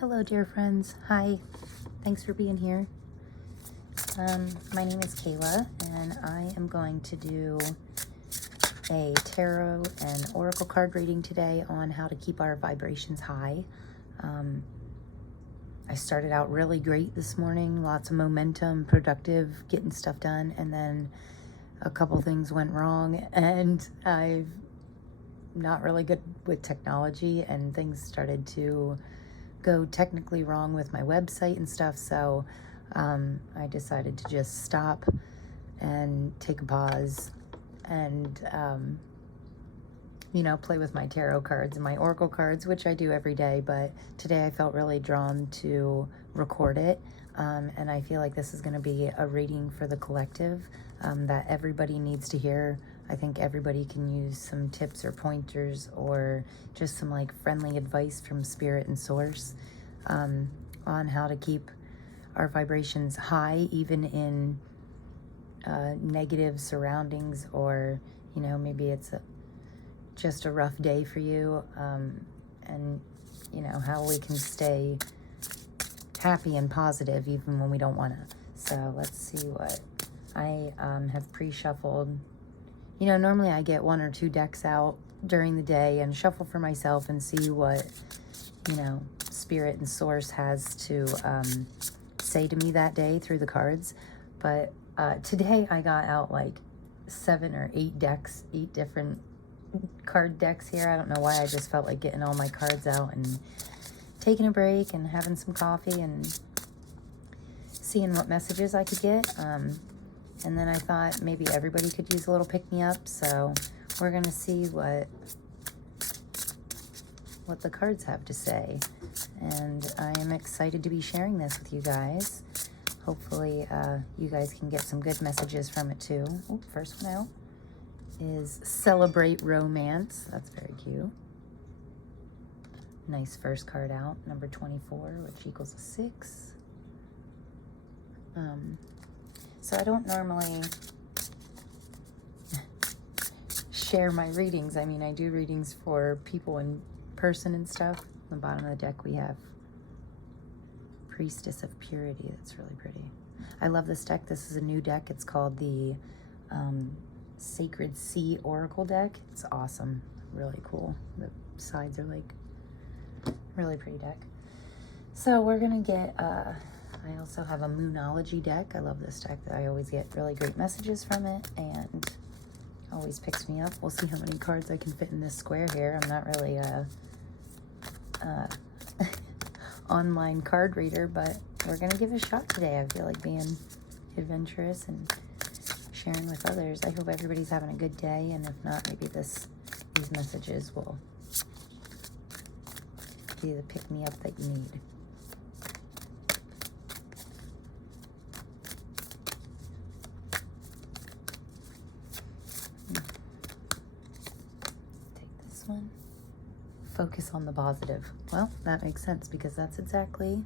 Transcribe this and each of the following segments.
Hello, dear friends. Hi. Thanks for being here. My name is Kayla, and I am going to do a tarot and oracle card reading today on how to keep our vibrations high. I started out really great this morning, lots of momentum, productive, getting stuff done, and then a couple things went wrong, and I'm not really good with technology, and things started to go technically wrong with my website and stuff, so I decided to just stop and take a pause and play with my tarot cards and my oracle cards, which I do every day, but today I felt really drawn to record it, and I feel like this is going to be a reading for the collective that everybody needs to hear. I think everybody can use some tips or pointers or just some like friendly advice from spirit and source on how to keep our vibrations high, even in negative surroundings, or maybe it's just a rough day for you, and how we can stay happy and positive even when we don't want to. So let's see what I have pre-shuffled. Normally I get 1 or 2 decks out during the day and shuffle for myself and see what, spirit and source has to say to me that day through the cards. But today I got out like 7 or 8 decks, 8 different card decks here. I don't know why. I just felt like getting all my cards out and taking a break and having some coffee and seeing what messages I could get. And then I thought maybe everybody could use a little pick-me-up, so we're going to see what the cards have to say. And I am excited to be sharing this with you guys. Hopefully you guys can get some good messages from it too. Oh, first one out is Celebrate Romance. That's very cute. Nice first card out, number 24, which equals a 6. So I don't normally share my readings. I mean, I do readings for people in person and stuff. On the bottom of the deck we have Priestess of Purity. That's really pretty. I love this deck. This is a new deck. It's called the Sacred Sea Oracle deck. It's awesome. Really cool. The sides are like really pretty deck. So we're going to get... I also have a Moonology deck. I love this deck. I always get really great messages from it, and always picks me up. We'll see how many cards I can fit in this square here. I'm not really a online card reader, but we're going to give it a shot today. I feel like being adventurous and sharing with others. I hope everybody's having a good day, and if not, maybe these messages will be the pick-me-up that you need. One. Focus on the positive. Well, that makes sense because that's exactly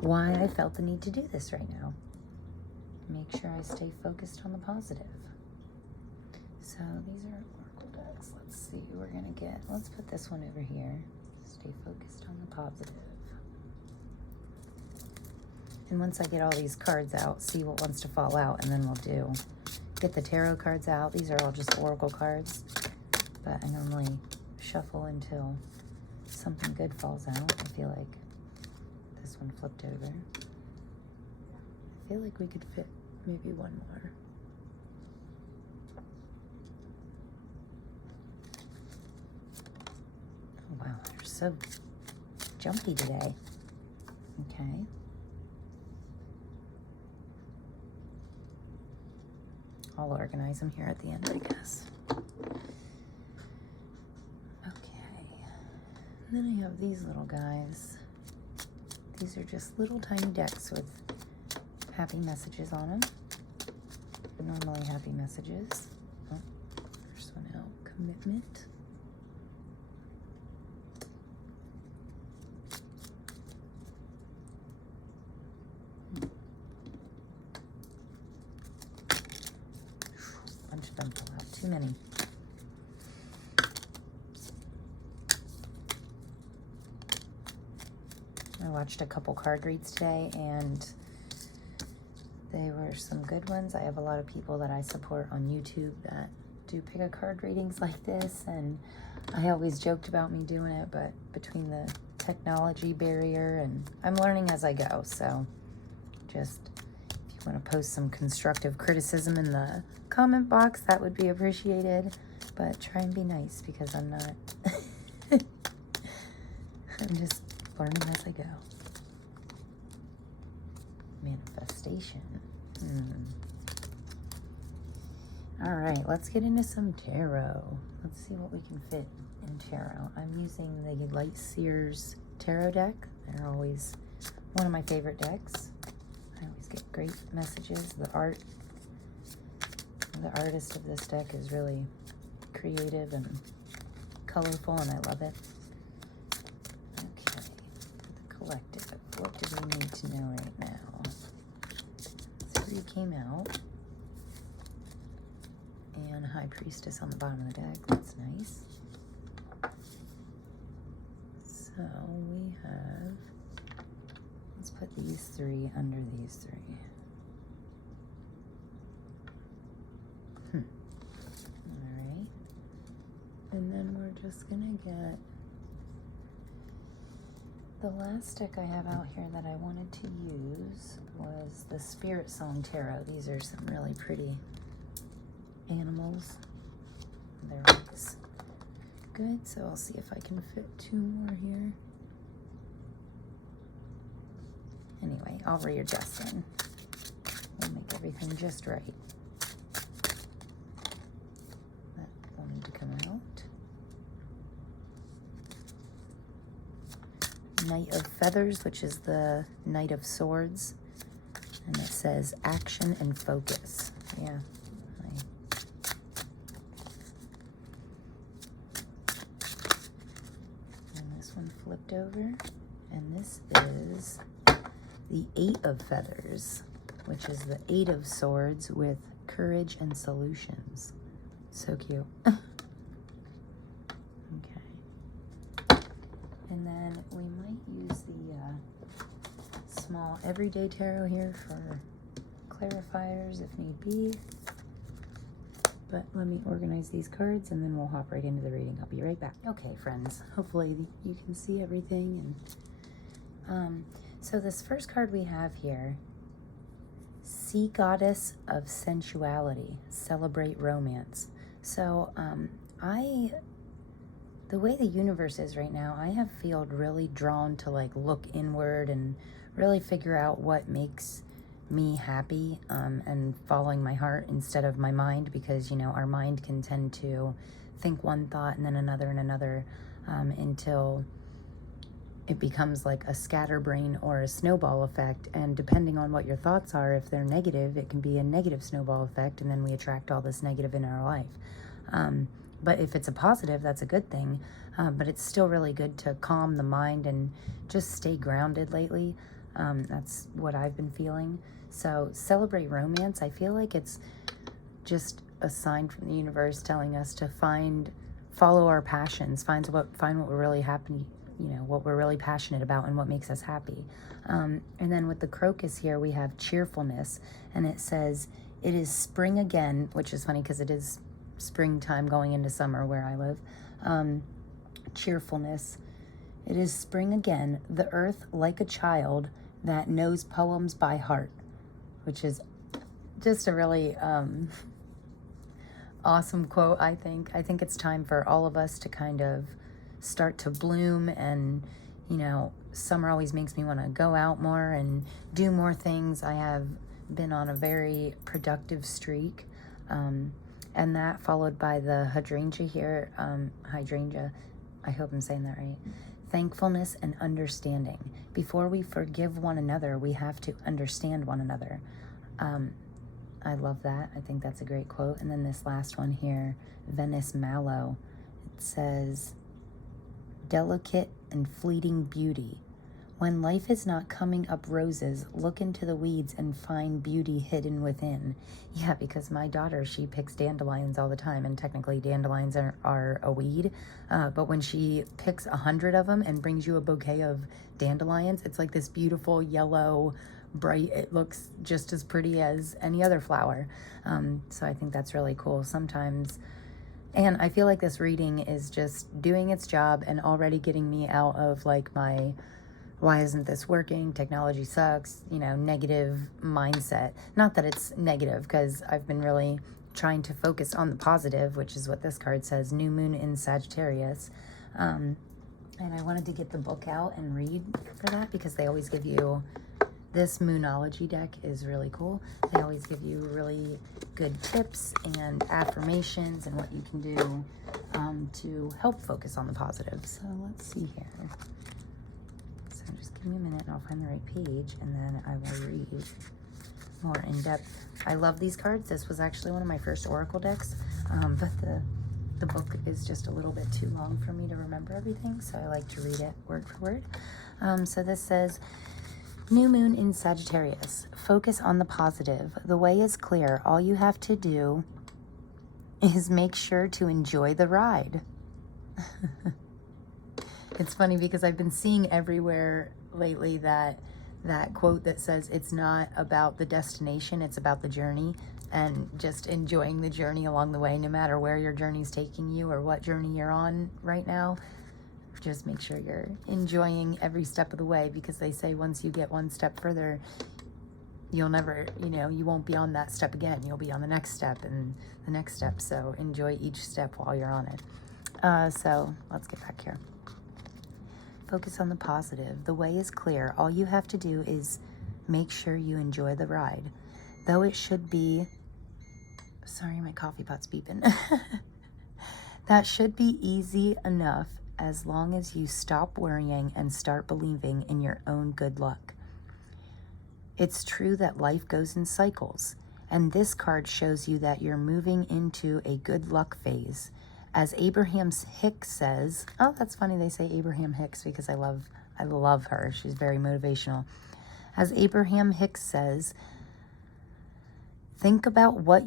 why I felt the need to do this right now. Make sure I stay focused on the positive. So these are oracle decks. Let's see, let's put this one over here. Stay focused on the positive. And once I get all these cards out, see what wants to fall out, and then we'll get the tarot cards out. These are all just oracle cards. But I normally shuffle until something good falls out. I feel like this one flipped over. I feel like we could fit maybe one more. Oh wow, they're so jumpy today. Okay. I'll organize them here at the end, I guess. And then I have these little guys. These are just little tiny decks with happy messages on them. Normally happy messages. Oh, first one out, commitment. Bunch of them fell out, too many. I watched a couple card reads today, and they were some good ones. I have a lot of people that I support on YouTube that do pick a card readings like this, and I always joked about me doing it, but between the technology barrier, and I'm learning as I go, so just if you want to post some constructive criticism in the comment box, that would be appreciated, but try and be nice, because I'm not. I'm just learning as I go. Manifestation. All right, let's get into some tarot. Let's see what we can fit in tarot. I'm using the Light Seers tarot deck. They're always one of my favorite decks. I always get great messages. The artist of this deck is really creative and colorful, and I love it. Okay, the collective. What do we need to know right now? 3 came out. And High Priestess on the bottom of the deck. That's nice. So we have, let's put these 3 under these 3. Alright. And then we're just gonna get the last deck I have out here that I wanted to use was the Spirtsong Tarot. These are some really pretty animals. They're always good, so I'll see if I can fit 2 more here. Anyway, I'll readjust them. We'll make everything just right. That will need to come out. Knight of Feathers, which is the Knight of Swords, and it says action and focus. Yeah. Flipped over, and this is the 8 of Feathers, which is the 8 of Swords with courage and solutions. So cute. Okay. And then we might use the small everyday tarot here for clarifiers if need be. But let me organize these cards, and then we'll hop right into the reading. I'll be right back. Okay, friends. Hopefully you can see everything. And so this first card we have here, Sea Goddess of Sensuality, Celebrate Romance. So the way the universe is right now, I have felt really drawn to like look inward and really figure out what makes me happy, and following my heart instead of my mind, because, you know, our mind can tend to think one thought and then another and another, until it becomes like a scatterbrain or a snowball effect. And depending on what your thoughts are, if they're negative, it can be a negative snowball effect, and then we attract all this negative in our life. But if it's a positive, that's a good thing. But it's still really good to calm the mind and just stay grounded lately. That's what I've been feeling. So celebrate romance. I feel like it's just a sign from the universe telling us to follow our passions, find what we're really happy, you know, what we're really passionate about and what makes us happy. And then with the crocus here, we have cheerfulness, and it says, it is spring again, which is funny because it is springtime going into summer where I live. Cheerfulness. It is spring again, the earth like a child that knows poems by heart, which is just a really awesome quote, I think. I think it's time for all of us to kind of start to bloom, and, you know, summer always makes me want to go out more and do more things. I have been on a very productive streak, and that followed by the hydrangea here, hydrangea, I hope I'm saying that right. Thankfulness and understanding. Before we forgive one another, we have to understand one another. I love that. I think that's a great quote. And then this last one here, Venice Mallow. It says, delicate and fleeting beauty, When life is not coming up roses, look into the weeds and find beauty hidden within. Yeah, because my daughter, she picks dandelions all the time, and technically dandelions are a weed. But when she picks 100 of them and brings you a bouquet of dandelions, it's like this beautiful yellow, bright, it looks just as pretty as any other flower. So I think that's really cool sometimes. And I feel like this reading is just doing its job and already getting me out of like my why isn't this working, technology sucks, you know, negative mindset. Not that it's negative, because I've been really trying to focus on the positive, which is what this card says, New Moon in Sagittarius. And I wanted to get the book out and read for that, because they always give you, this Moonology deck is really cool. They always give you really good tips and affirmations and what you can do to help focus on the positive. So let's see here. So just give me a minute and I'll find the right page, and then I will read more in depth. I love these cards. This was actually one of my first Oracle decks, but the book is just a little bit too long for me to remember everything, so I like to read it word for word. So this says, New Moon in Sagittarius. Focus on the positive. The way is clear. All you have to do is make sure to enjoy the ride. It's funny because I've been seeing everywhere lately that quote that says it's not about the destination, it's about the journey, and just enjoying the journey along the way, no matter where your journey's taking you or what journey you're on right now. Just make sure you're enjoying every step of the way, because they say once you get one step further, you'll never, you won't be on that step again. You'll be on the next step and the next step. So enjoy each step while you're on it. So let's get back here. Focus on the positive. The way is clear. All you have to do is make sure you enjoy the ride. Though it should be, sorry, my coffee pot's beeping. That should be easy enough as long as you stop worrying and start believing in your own good luck. It's true that life goes in cycles, and this card shows you that you're moving into a good luck phase. As Abraham Hicks says, oh, that's funny they say Abraham Hicks, because I love her. She's very motivational. As Abraham Hicks says, think about what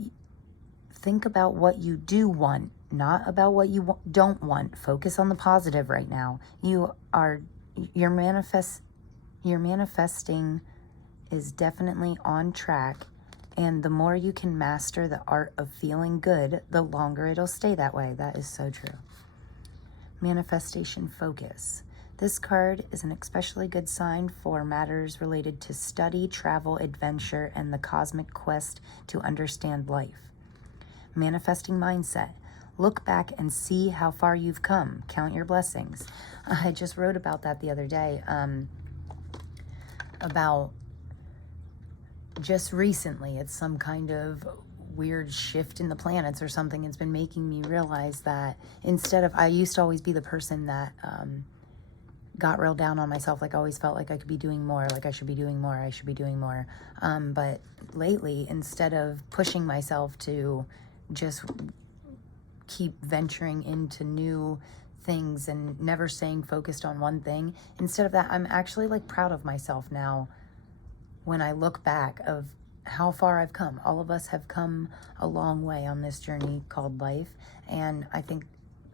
you do want, not about what you don't want. Focus on the positive right now. Your manifesting is definitely on track, and the more you can master the art of feeling good, the longer it'll stay that way. That is so true. Manifestation focus. This card is an especially good sign for matters related to study, travel, adventure, and the cosmic quest to understand life. Manifesting mindset. Look back and see how far you've come. Count your blessings. I just wrote about that the other day, about just recently, it's some kind of weird shift in the planets or something. It's been making me realize that instead of, I used to always be the person that got real down on myself, like I always felt like I could be doing more, like I should be doing more, I should be doing more. But lately, instead of pushing myself to just keep venturing into new things and never staying focused on one thing, instead of that, I'm actually like proud of myself now when I look back of how far I've come. All of us have come a long way on this journey called life. And I think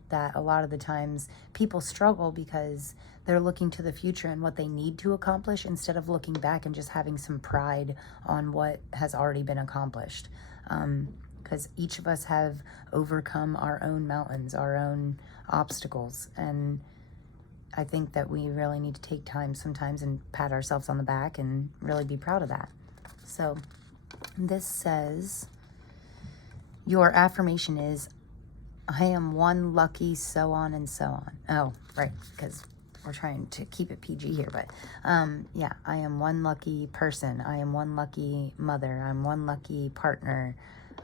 that a lot of the times people struggle because they're looking to the future and what they need to accomplish instead of looking back and just having some pride on what has already been accomplished. Because each of us have overcome our own mountains, our own obstacles. And I think that we really need to take time sometimes and pat ourselves on the back and really be proud of that. So this says, your affirmation is, I am one lucky, so on and so on. Oh, right, because we're trying to keep it PG here, but yeah, I am one lucky person. I am one lucky mother. I'm one lucky partner.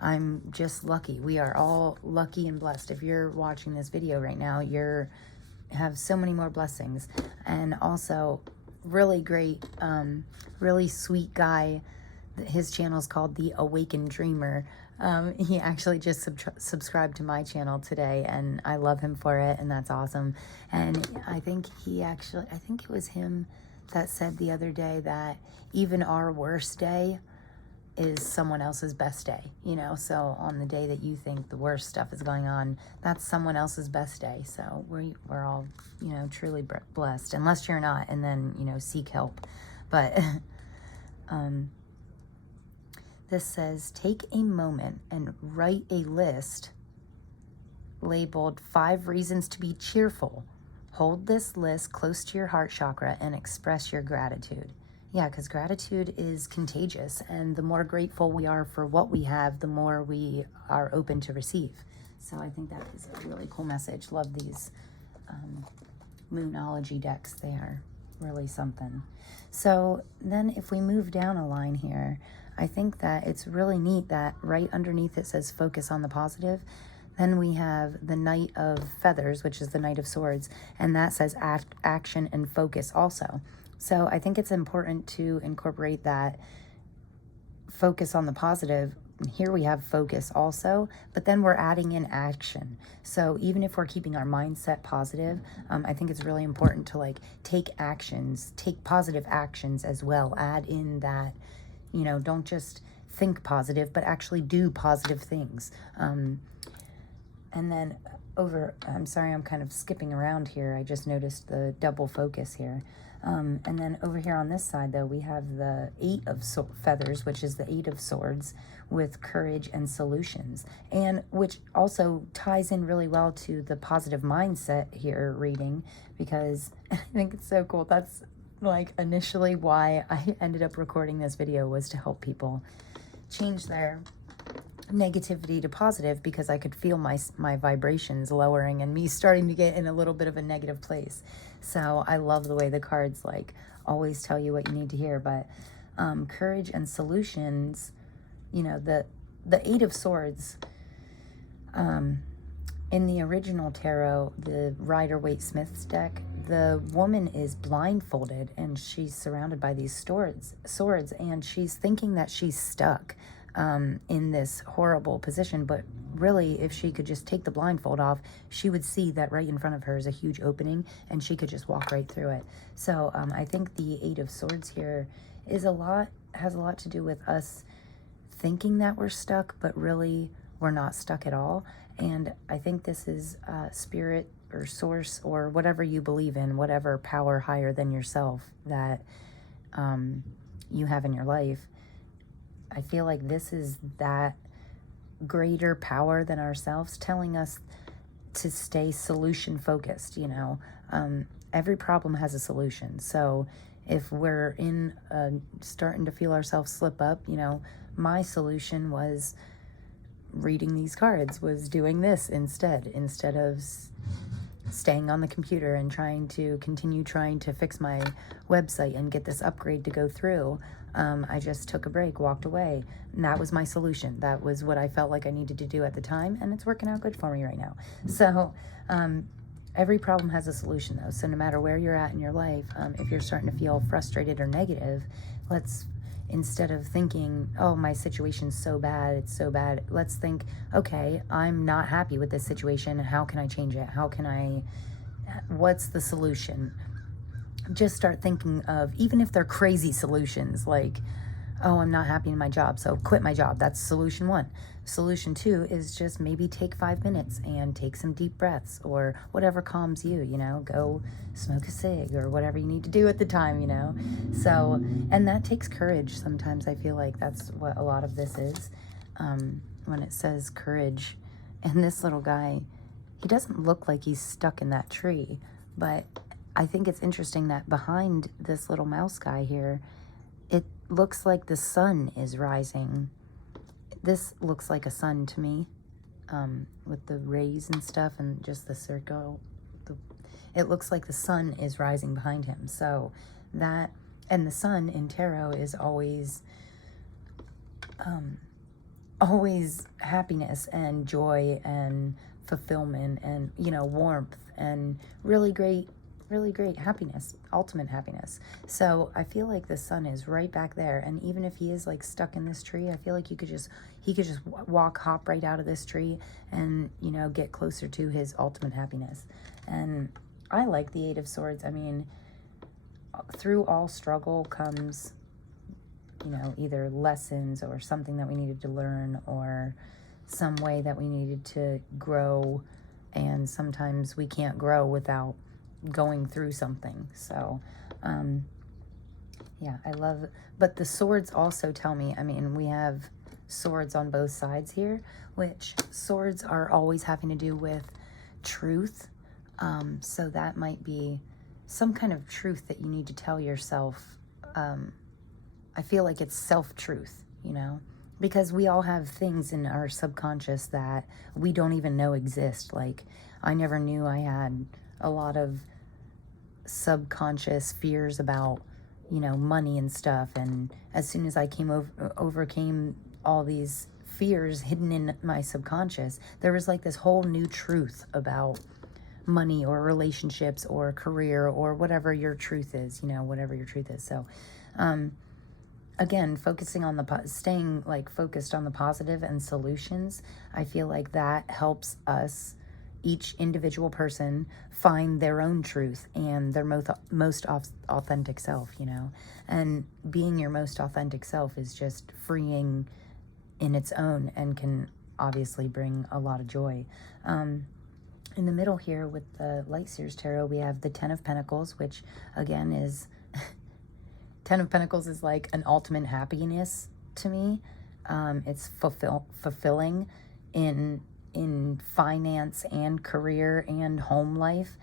I'm just lucky. We are all lucky and blessed. If you're watching this video right now, you're have so many more blessings. And also really great, really sweet guy. His channel is called The Awakened Dreamer. He actually just subscribed to my channel today, and I love him for it, and that's awesome. And I think it was him that said the other day that even our worst day is someone else's best day, you know? So on the day that you think the worst stuff is going on, that's someone else's best day. So we're all, you know, truly blessed, unless you're not, and then, you know, seek help. But this says, take a moment and write a list labeled 5 reasons to be cheerful. Hold this list close to your heart chakra and express your gratitude. Yeah, because gratitude is contagious, and the more grateful we are for what we have, the more we are open to receive. So I think that is a really cool message. Love these Moonology decks. They are really something. So then if we move down a line here, I think that it's really neat that right underneath it says focus on the positive. Then we have the Knight of Feathers, which is the Knight of Swords, and that says action and focus also. So I think it's important to incorporate that focus on the positive. Here we have focus also, but then we're adding in action. So even if we're keeping our mindset positive, I think it's really important to like take actions, take positive actions as well. Add in that, you know, don't just think positive, but actually do positive things. And then I'm sorry, I'm kind of skipping around here. I just noticed the double focus here. And then over here on this side, though, we have the 8 of Feathers, which is the 8 of Swords, with courage and solutions, and which also ties in really well to the positive mindset here reading, because I think it's so cool. That's like initially why I ended up recording this video, was to help people change their negativity to positive, because I could feel my vibrations lowering and me starting to get in a little bit of a negative place. So I love the way the cards like always tell you what you need to hear. But courage and solutions, you know, the 8 of Swords, in the original tarot, the Rider-Waite-Smith's deck, the woman is blindfolded and she's surrounded by these swords, and she's thinking that she's stuck in this horrible position, but really if she could just take the blindfold off, she would see that right in front of her is a huge opening and she could just walk right through it. So I think the 8 of Swords here has a lot to do with us thinking that we're stuck, but really we're not stuck at all. And I think this is spirit or source or whatever you believe in, whatever power higher than yourself that you have in your life. I feel like this is that greater power than ourselves telling us to stay solution focused, you know. Every problem has a solution. So if we're starting to feel ourselves slip up, you know, my solution was reading these cards, was doing this instead of staying on the computer and continue trying to fix my website and get this upgrade to go through. I just took a break, walked away, and that was my solution. That was what I felt like I needed to do at the time, and it's working out good for me right now. So every problem has a solution, though. So no matter where you're at in your life, if you're starting to feel frustrated or negative, instead of thinking, oh, my situation's so bad, it's so bad, let's think, okay, I'm not happy with this situation. How can I change it? What's the solution? Just start thinking of, even if they're crazy solutions, like, oh, I'm not happy in my job, so quit my job. That's solution 1. Solution 2 is just maybe take 5 minutes and take some deep breaths, or whatever calms you, you know, go smoke a cig or whatever you need to do at the time, you know. So, and that takes courage. Sometimes I feel like that's what a lot of this is, when it says courage. And this little guy, he doesn't look like he's stuck in that tree, but I think it's interesting that behind this little mouse guy here, it looks like the sun is rising. This looks like a sun to me, with the rays and stuff and just the circle. It looks like the sun is rising behind him. So that, and the sun in tarot is always happiness and joy and fulfillment and, you know, warmth and really great happiness, ultimate happiness. So I feel like the sun is right back there, and even if he is like stuck in this tree, I feel like he could just hop right out of this tree and, you know, get closer to his ultimate happiness. And I like the 8 of Swords. I mean, through all struggle comes, you know, either lessons or something that we needed to learn or some way that we needed to grow. And sometimes we can't grow without going through something. So, yeah, I love, but the swords also tell me, I mean, we have swords on both sides here, which swords are always having to do with truth. So that might be some kind of truth that you need to tell yourself. I feel like it's self-truth, you know, because we all have things in our subconscious that we don't even know exist. Like, I never knew I had a lot of subconscious fears about, you know, money and stuff. And as soon as I overcame all these fears hidden in my subconscious, there was like this whole new truth about money or relationships or career or whatever your truth is, you know, whatever your truth is. So, again, focusing on staying like focused on the positive and solutions, I feel like that helps us, each individual person, find their own truth and their most authentic self, you know. And being your most authentic self is just freeing in its own and can obviously bring a lot of joy. In the middle here with the Light Seers Tarot, we have the Ten of Pentacles, which again is... Ten of Pentacles is like an ultimate happiness to me. It's fulfilling in finance and career and home life.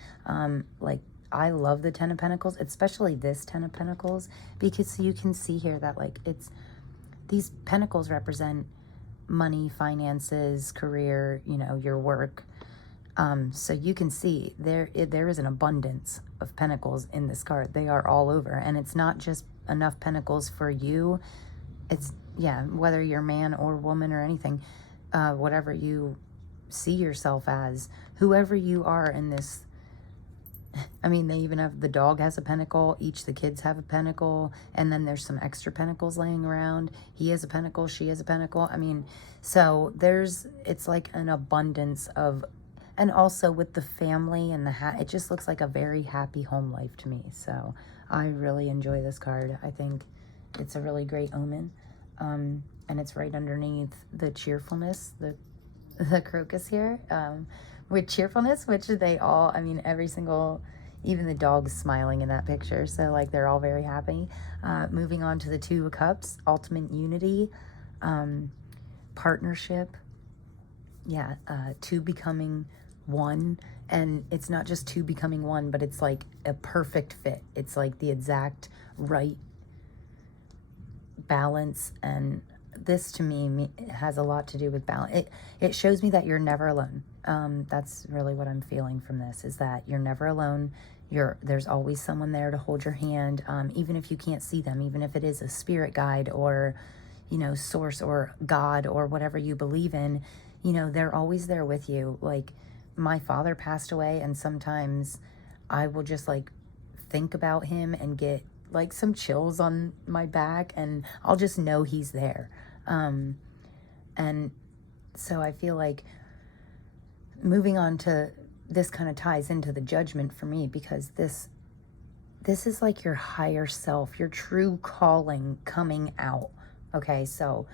Like, I love the Ten of Pentacles, especially this Ten of Pentacles, because you can see here that like these pentacles represent money, finances, career, you know, your work. So you can see there is an abundance of pentacles in this card. They are all over, and it's not just enough pentacles for you. It's, yeah, whether you're man or woman or anything, whatever you see yourself as, whoever you are in this. I mean, they even have, the dog has a pentacle, each the kids have a pentacle, and then there's some extra pentacles laying around. He has a pentacle, she has a pentacle. I mean, so it's like an abundance of, and also with the family and it just looks like a very happy home life to me. So I really enjoy this card. I think it's a really great omen. And it's right underneath the cheerfulness, the crocus here, with cheerfulness, which they all, I mean, every single, even the dog's smiling in that picture. So like, they're all very happy. Moving on to the Two of Cups, ultimate unity, partnership. Yeah, two becoming one. And it's not just two becoming one, but it's like a perfect fit. It's like the exact right balance. And this to me has a lot to do with balance. It shows me that you're never alone. That's really what I'm feeling from this, is that you're never alone. There's always someone there to hold your hand, even if you can't see them, even if it is a spirit guide or, you know, source or God or whatever you believe in, you know, they're always there with you. Like, my father passed away, and sometimes I will just like think about him and get like some chills on my back, and I'll just know he's there. And so I feel like moving on to this kind of ties into the Judgment for me, because this is like your higher self, your true calling coming out. Okay, so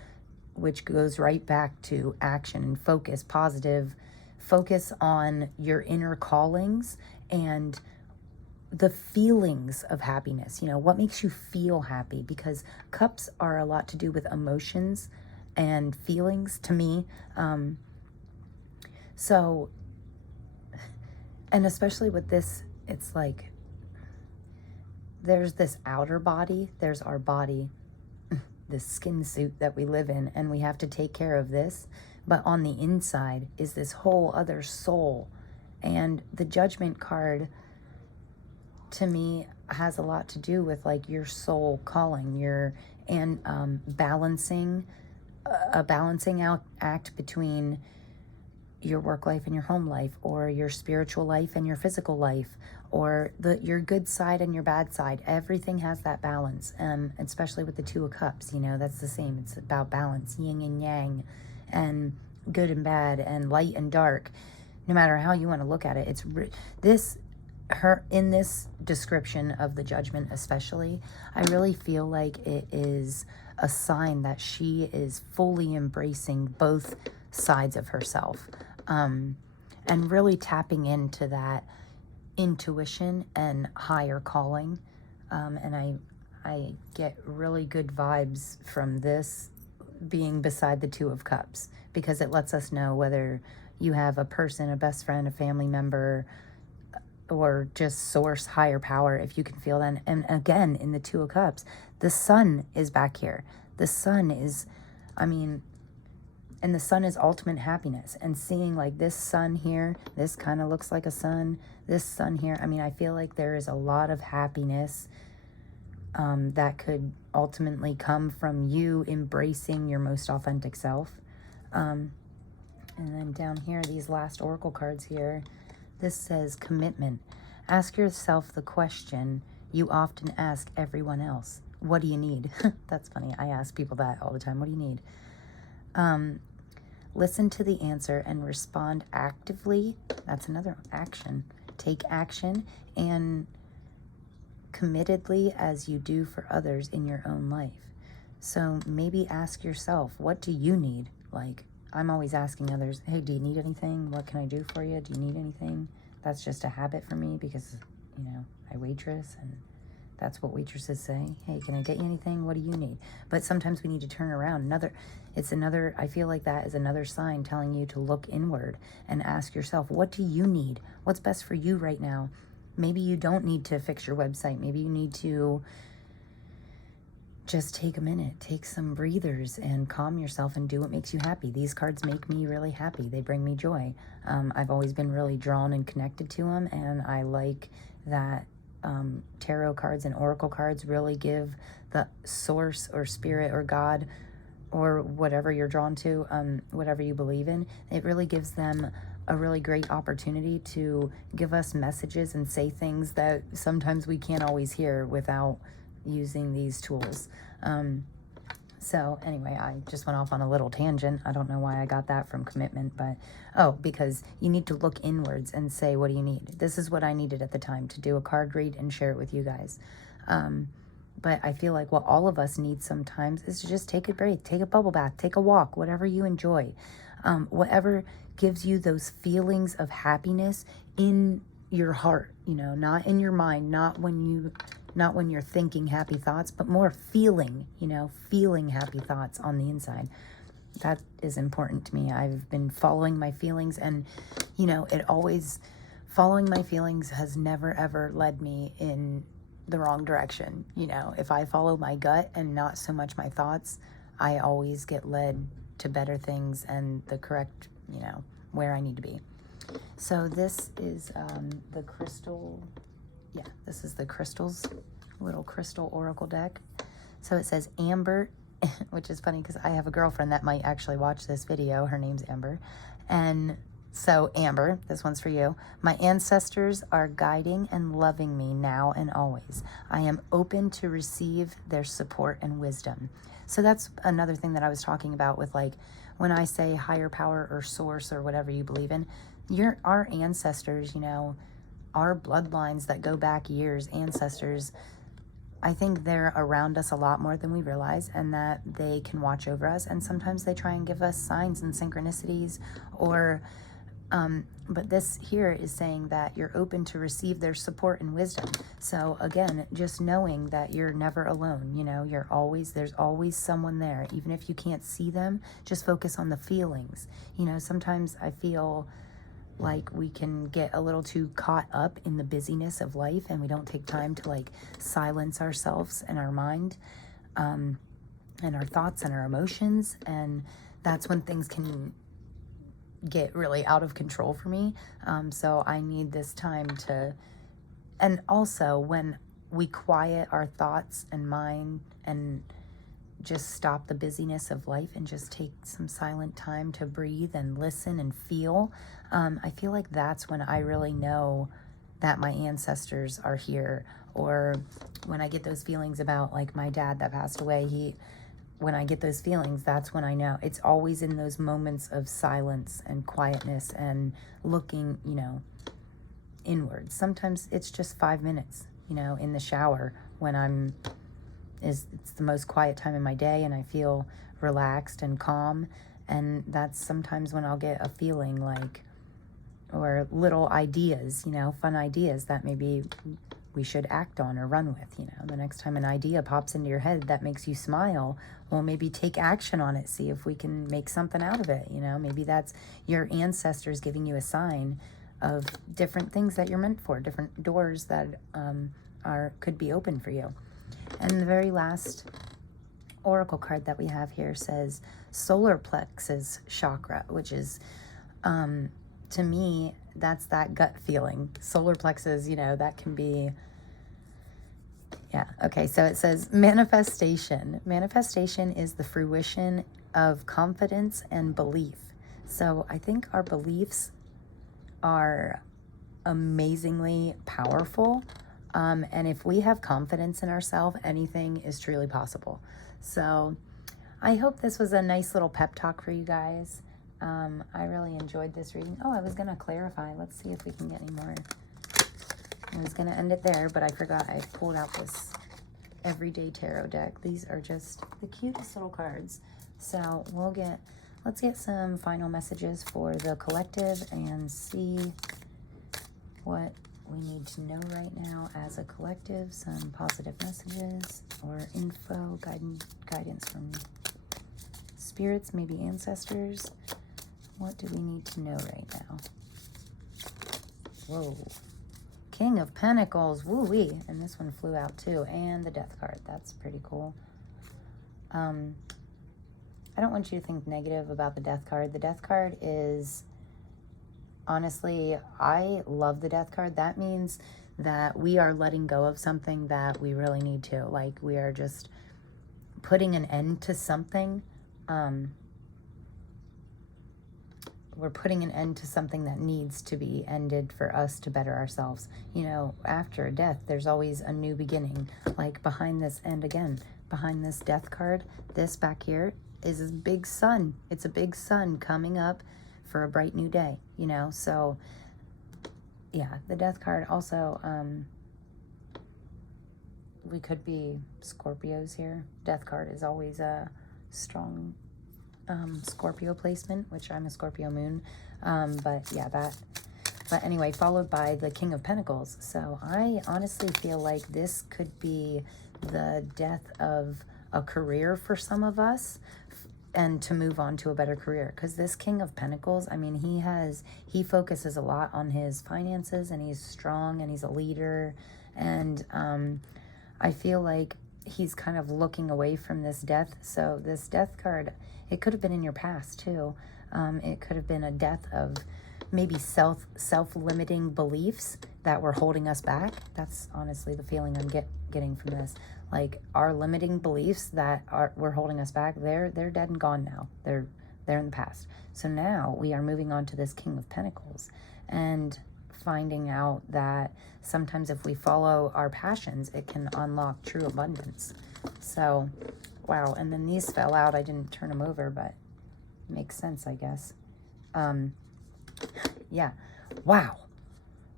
which goes right back to action and focus, positive focus on your inner callings and the feelings of happiness. You know, what makes you feel happy? Because cups are a lot to do with emotions and feelings to me. So, and especially with this, it's like there's this outer body, there's our body, this skin suit that we live in, and we have to take care of this. But on the inside is this whole other soul. And the Judgment card, to me, has a lot to do with like your soul calling, balancing, a balancing out act between your work life and your home life, or your spiritual life and your physical life, or your good side and your bad side. Everything has that balance, especially with the Two of Cups. You know, that's the same. It's about balance, yin and yang, and good and bad, and light and dark. No matter how you want to look at it, this her, in this description of the Judgment especially, I really feel like it is a sign that she is fully embracing both sides of herself, and really tapping into that intuition and higher calling. And I get really good vibes from this being beside the Two of Cups, because it lets us know whether you have a person, a best friend, a family member, or just source, higher power, if you can feel that. And again, in the Two of Cups, the sun is back here. The sun is, I mean, and the sun is ultimate happiness. And seeing like this sun here, this kind of looks like a sun, this sun here. I mean, I feel like there is a lot of happiness that could ultimately come from you embracing your most authentic self. And then down here, these last oracle cards here, this says commitment. Ask yourself the question you often ask everyone else. What do you need? That's funny. I ask people that all the time. What do you need? Listen to the answer and respond actively. That's another action. Take action and committedly as you do for others in your own life. So maybe ask yourself, what do you need? Like, I'm always asking others, hey, do you need anything? What can I do for you? Do you need anything? That's just a habit for me because, you know, I waitress, and that's what waitresses say. Hey, can I get you anything? What do you need? But sometimes we need to turn around. I feel like that is another sign telling you to look inward and ask yourself, what do you need? What's best for you right now? Maybe you don't need to fix your website. Maybe you need to just take a minute, take some breathers and calm yourself and do what makes you happy. These cards make me really happy. They bring me joy. I've always been really drawn and connected to them, and I like that tarot cards and oracle cards really give the source or spirit or God or whatever you're drawn to, whatever you believe in, it really gives them a really great opportunity to give us messages and say things that sometimes we can't always hear without using these tools. So anyway, I just went off on a little tangent. I don't know why I got that from commitment, but because you need to look inwards and say, what do you need? This is what I needed at the time, to do a card read and share it with you guys. But I feel like what all of us need sometimes is to just take a break, take a bubble bath, take a walk, whatever you enjoy, whatever gives you those feelings of happiness in your heart, you know, not in your mind, not when you're thinking happy thoughts, but more feeling, you know, feeling happy thoughts on the inside. That is important to me. I've been following my feelings, and, you know, following my feelings has never, ever led me in the wrong direction. You know, if I follow my gut and not so much my thoughts, I always get led to better things and the correct, you know, where I need to be. So this is the crystal. Yeah, this is the crystals, little crystal oracle deck. So it says Amber, which is funny because I have a girlfriend that might actually watch this video. Her name's Amber. And so Amber, this one's for you. My ancestors are guiding and loving me now and always. I am open to receive their support and wisdom. So that's another thing that I was talking about with, like, when I say higher power or source or whatever you believe in, our ancestors, you know, our bloodlines that go back years, ancestors, I think they're around us a lot more than we realize, and that they can watch over us. And sometimes they try and give us signs and synchronicities, or but this here is saying that you're open to receive their support and wisdom. So again, just knowing that you're never alone, you know, there's always someone there. Even if you can't see them, just focus on the feelings. You know, sometimes I feel like we can get a little too caught up in the busyness of life, and we don't take time to, like, silence ourselves and our mind, and our thoughts and our emotions. And that's when things can get really out of control for me. So I need this time to, and also when we quiet our thoughts and mind and just stop the busyness of life and just take some silent time to breathe and listen and feel, I feel like that's when I really know that my ancestors are here. Or when I get those feelings about, like, my dad that passed away, when I get those feelings, that's when I know. It's always in those moments of silence and quietness and looking, you know, inwards. Sometimes it's just 5 minutes, you know, in the shower when it's the most quiet time in my day and I feel relaxed and calm. And that's sometimes when I'll get a feeling like, or little ideas, you know, fun ideas that maybe we should act on or run with. You know, the next time an idea pops into your head that makes you smile, well, maybe take action on it. See if we can make something out of it. You know, maybe that's your ancestors giving you a sign of different things that you're meant for, different doors that could be open for you. And the very last oracle card that we have here says solar plexus chakra, which is, to me, that's that gut feeling. Solar plexus, you know, that can be, yeah. Okay, so it says manifestation. Manifestation is the fruition of confidence and belief. So I think our beliefs are amazingly powerful. And if we have confidence in ourselves, anything is truly possible. So I hope this was a nice little pep talk for you guys. I really enjoyed this reading. Oh, I was going to clarify. Let's see if we can get any more. I was going to end it there, but I forgot I pulled out this everyday tarot deck. These are just the cutest little cards. So let's get some final messages for the collective and see what we need to know right now as a collective. Some positive messages or info, guidance from spirits, maybe ancestors. What do we need to know right now? Whoa. King of Pentacles, woo-wee. And this one flew out too. And the Death card, that's pretty cool. I don't want you to think negative about the Death card. The Death card is, honestly, I love the Death card. That means that we are letting go of something that we really need to. Like, we are just putting an end to something. We're putting an end to something that needs to be ended for us to better ourselves. You know, after a death, there's always a new beginning. Like behind this, and again, behind this Death card, this back here is a big sun. It's a big sun coming up for a bright new day, you know? So, yeah, the Death card also, we could be Scorpios here. Death card is always a strong Scorpio placement, which I'm a Scorpio moon, but yeah, but anyway, followed by the King of Pentacles. So I honestly feel like this could be the death of a career for some of us, and to move on to a better career, because this King of Pentacles, I mean, he focuses a lot on his finances, and he's strong, and he's a leader, and I feel like he's kind of looking away from this death. So this Death card, it could have been in your past too. It could have been a death of maybe self-limiting beliefs that were holding us back. That's honestly the feeling I'm getting from this. Like, our limiting beliefs that were holding us back, they're dead and gone now. They're in the past. So now we are moving on to this King of Pentacles and finding out that sometimes if we follow our passions, it can unlock true abundance. So, wow. And then these fell out. I didn't turn them over, but it makes sense, I guess. Yeah. Wow.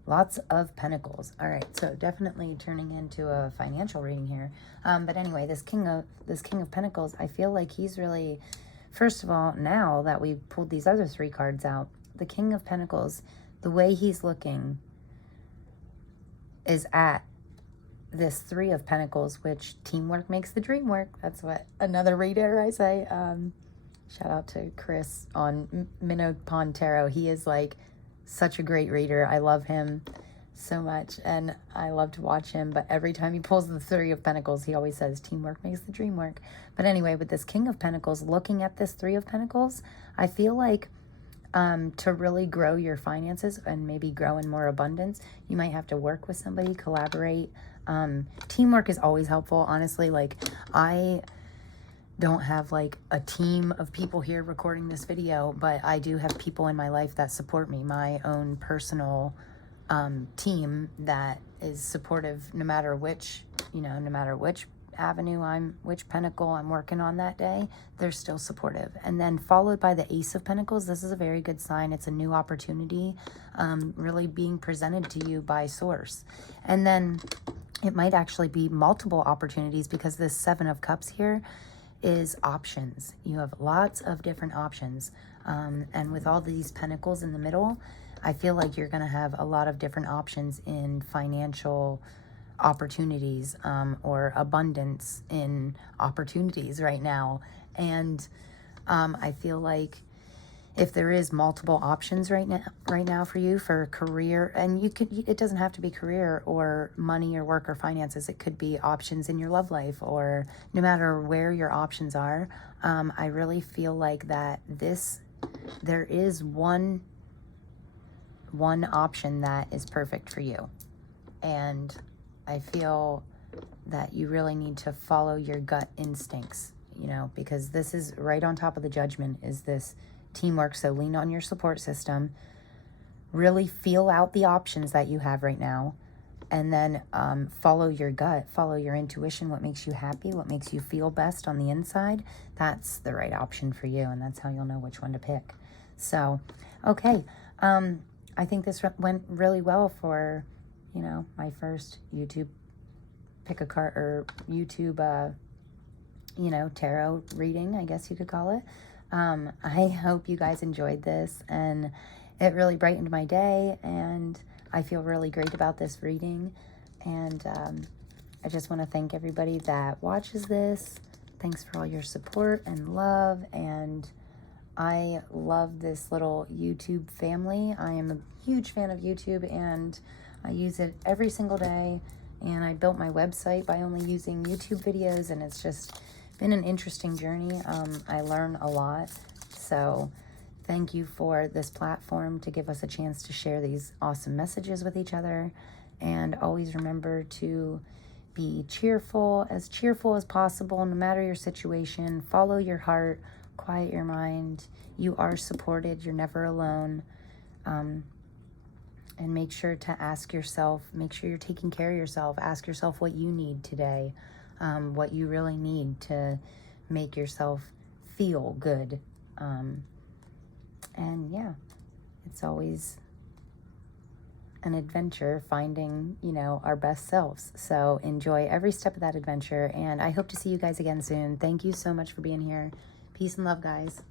Lots of pentacles. All right, so definitely turning into a financial reading here. But anyway, this King of Pentacles, I feel like he's really, first of all, now that we pulled these other three cards out, the King of Pentacles, the way he's looking is at this Three of Pentacles, which teamwork makes the dream work. That's what another reader I say. Shout out to Chris on Minnow Tarot. He is like such a great reader. I love him so much, and I love to watch him. But every time he pulls the Three of Pentacles, he always says teamwork makes the dream work. But anyway, with this King of Pentacles, looking at this Three of Pentacles, I feel like to really grow your finances and maybe grow in more abundance, you might have to work with somebody, collaborate. Teamwork is always helpful, honestly. Like, I don't have like a team of people here recording this video, but I do have people in my life that support me, my own personal team that is supportive no matter which which pentacle I'm working on that day, they're still supportive. And then followed by the Ace of Pentacles. This is a very good sign. It's a new opportunity really being presented to you by Source. And then it might actually be multiple opportunities, because this Seven of Cups here is options. You have lots of different options. And with all these pentacles in the middle, I feel like you're going to have a lot of different options in financial opportunities, or abundance in opportunities right now. And I feel like if there is multiple options right now for you for career, and it doesn't have to be career or money or work or finances. It could be options in your love life, or no matter where your options are. I really feel like that there is one option that is perfect for you. And I feel that you really need to follow your gut instincts, because this is right on top of the Judgment, is this teamwork. So lean on your support system, really feel out the options that you have right now, and then follow your gut, follow your intuition, what makes you happy, what makes you feel best on the inside. That's the right option for you, and that's how you'll know which one to pick. So, okay, I think this went really well for, my first YouTube pick a card, or YouTube, tarot reading, I guess you could call it. I hope you guys enjoyed this, and it really brightened my day, and I feel really great about this reading. And I just want to thank everybody that watches this. Thanks for all your support and love, and I love this little YouTube family. I am a huge fan of YouTube, and I use it every single day, and I built my website by only using YouTube videos, and it's just been an interesting journey. I learn a lot, so thank you for this platform to give us a chance to share these awesome messages with each other. And always remember to be cheerful as possible, no matter your situation. Follow your heart, quiet your mind. You are supported, you're never alone. And make sure to ask yourself, make sure you're taking care of yourself. Ask yourself what you need today. What you really need to make yourself feel good. And yeah, it's always an adventure finding, our best selves. So enjoy every step of that adventure, and I hope to see you guys again soon. Thank you so much for being here. Peace and love, guys.